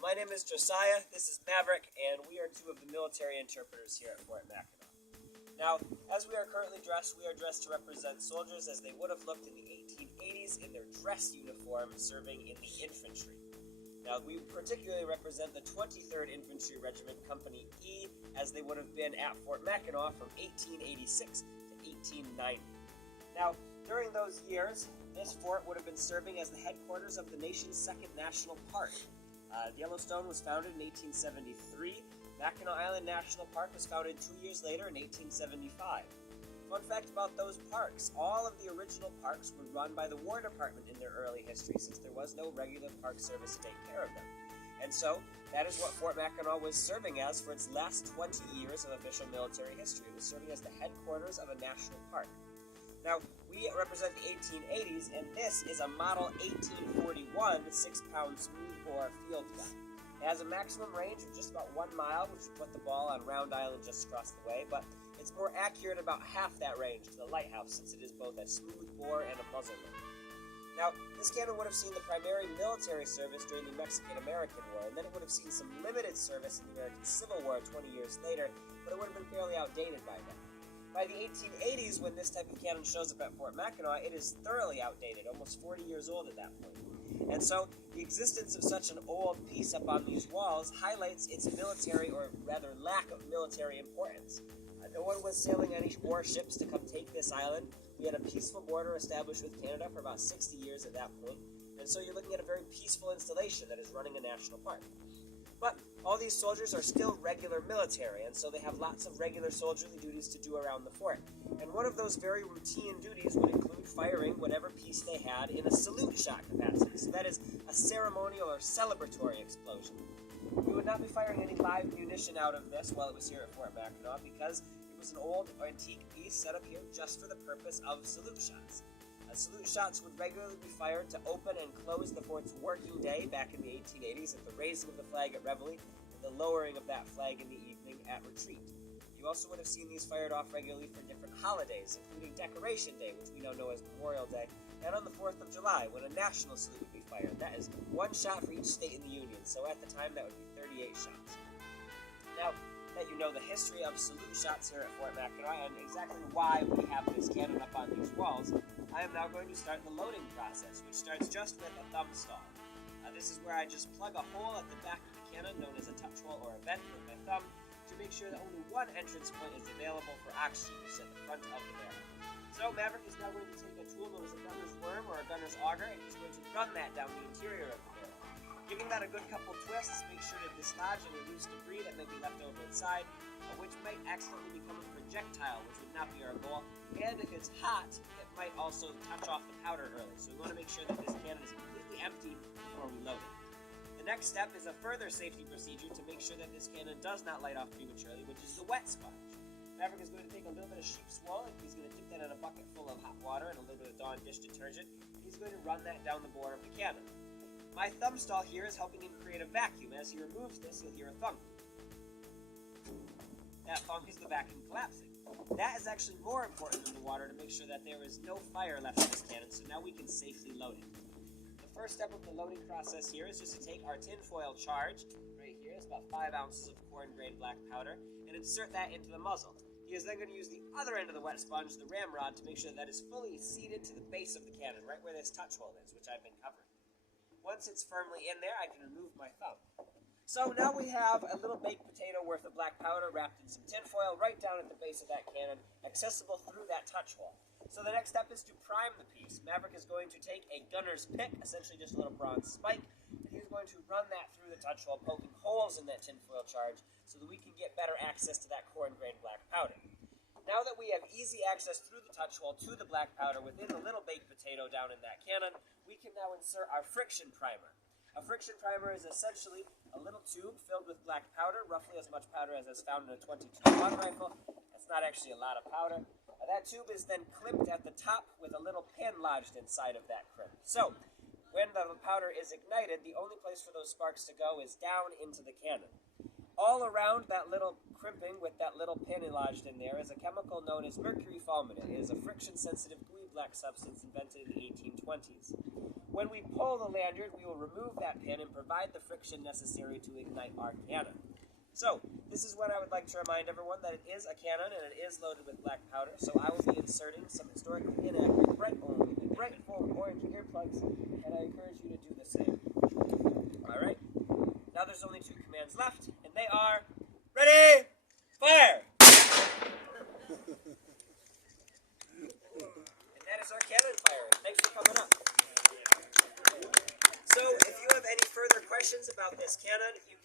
My name is Josiah, this is Maverick, and we are two of the military interpreters here at Fort Mackinac. Now, as we are currently dressed, we are dressed to represent soldiers as they would have looked in the 1880s in their dress uniform serving in the infantry. Now, we particularly represent the 23rd Infantry Regiment, Company E, as they would have been at Fort Mackinac from 1886 to 1890. Now, during those years, this fort would have been serving as the headquarters of the nation's second national park. Yellowstone was founded in 1873. Mackinac Island National Park was founded 2 years later in 1875. Fun fact about those parks, all of the original parks were run by the War Department in their early history, since there was no regular park service to take care of them. And so, that is what Fort Mackinac was serving as for its last 20 years of official military history. It was serving as the headquarters of a national park. Now, we represent the 1880s, and this is a model 1841 6-pound smoothbore field gun. It has a maximum range of just about 1 mile, which would put the ball on Round Island just across the way, but it's more accurate about half that range to the lighthouse, since it is both a smooth bore and a muzzle loader. Now, this cannon would have seen the primary military service during the Mexican-American War, and then it would have seen some limited service in the American Civil War 20 years later, but it would have been fairly outdated by then. By the 1880s, when this type of cannon shows up at Fort Mackinac, it is thoroughly outdated, almost 40 years old at that point. And so, the existence of such an old piece up on these walls highlights its military, or rather lack of military importance. No one was sailing any warships to come take this island. We had a peaceful border established with Canada for about 60 years at that point, and so you're looking at a very peaceful installation that is running a national park. But all these soldiers are still regular military, and so they have lots of regular soldierly duties to do around the fort. And one of those very routine duties would include firing whatever piece they had in a salute shot capacity. So that is a ceremonial or celebratory explosion. We would not be firing any live munition out of this while it was here at Fort Mackinac, because it was an old antique piece set up here just for the purpose of salute shots. Salute shots would regularly be fired to open and close the fort's working day back in the 1880s at the raising of the flag at Reveille and the lowering of that flag in the evening at retreat. You also would have seen these fired off regularly for different holidays, including Decoration Day, which we now know as Memorial Day, and on the 4th of July, when a national salute would be fired. That is 1 shot for each state in the Union, so at the time that would be 38 shots. Now that you know the history of salute shots here at Fort Mackinac and exactly why we have this cannon up on these walls, I am now going to start the loading process, which starts just with a thumb stall. This is where I just plug a hole at the back of the cannon, known as a touch hole or a vent, with my thumb, to make sure that only one entrance point is available for oxygen use at the front of the barrel. So Maverick is now going to take a tool known as a gunner's worm or a gunner's auger, and he's going to run that down the interior of the barrel. Giving that a good couple twists, make sure to dislodge any loose debris that may be left over inside, which might accidentally become a projectile, which would not be our goal. And if it's hot, it might also touch off the powder early, so we want to make sure that this cannon is completely empty before we load it. The next step is a further safety procedure to make sure that this cannon does not light off prematurely, which is the wet sponge. Maverick is going to take a little bit of sheep's wool, and he's going to dip that in a bucket full of hot water and a little bit of Dawn dish detergent, and he's going to run that down the bore of the cannon. My thumb stall here is helping him create a vacuum. As he removes this, you'll hear a thump. That thump is the vacuum collapsing. That is actually more important than the water to make sure that there is no fire left in this cannon, so now we can safely load it. The first step of the loading process here is just to take our tinfoil charge, right here, it's about 5 ounces of corn-grained black powder, and insert that into the muzzle. He is then going to use the other end of the wet sponge, the ramrod, to make sure that is fully seated to the base of the cannon, right where this touch hole is, which I've been covering. Once it's firmly in there, I can remove my thumb. So now we have a little baked potato worth of black powder wrapped in some tinfoil right down at the base of that cannon, accessible through that touch hole. So the next step is to prime the piece. Maverick is going to take a gunner's pick, essentially just a little bronze spike, and he's going to run that through the touch hole, poking holes in that tinfoil charge so that we can get better access to that corn-grained black powder. Now that we have easy access through the touch hole to the black powder within the little baked potato down in that cannon, we can now insert our friction primer. A friction primer is essentially a little tube filled with black powder, roughly as much powder as is found in a .22 long rifle. That's not actually a lot of powder. That tube is then clipped at the top with a little pin lodged inside of that crimp. So, when the powder is ignited, the only place for those sparks to go is down into the cannon. All around that little crimping with that little pin lodged in there is a chemical known as mercury fulminate. It is a friction-sensitive gooey black substance invented in the 1820s. When we pull the lanyard, we will remove that pin and provide the friction necessary to ignite our cannon. So, this is when I would like to remind everyone that it is a cannon and it is loaded with black powder, so I will be inserting some historically inaccurate bright full orange earplugs, and I encourage you to do the same. Alright, now there's only 2 commands left, and they are, ready, fire! And that is our cannon firing. Thanks for coming up. So, if you have any further questions about this cannon, you can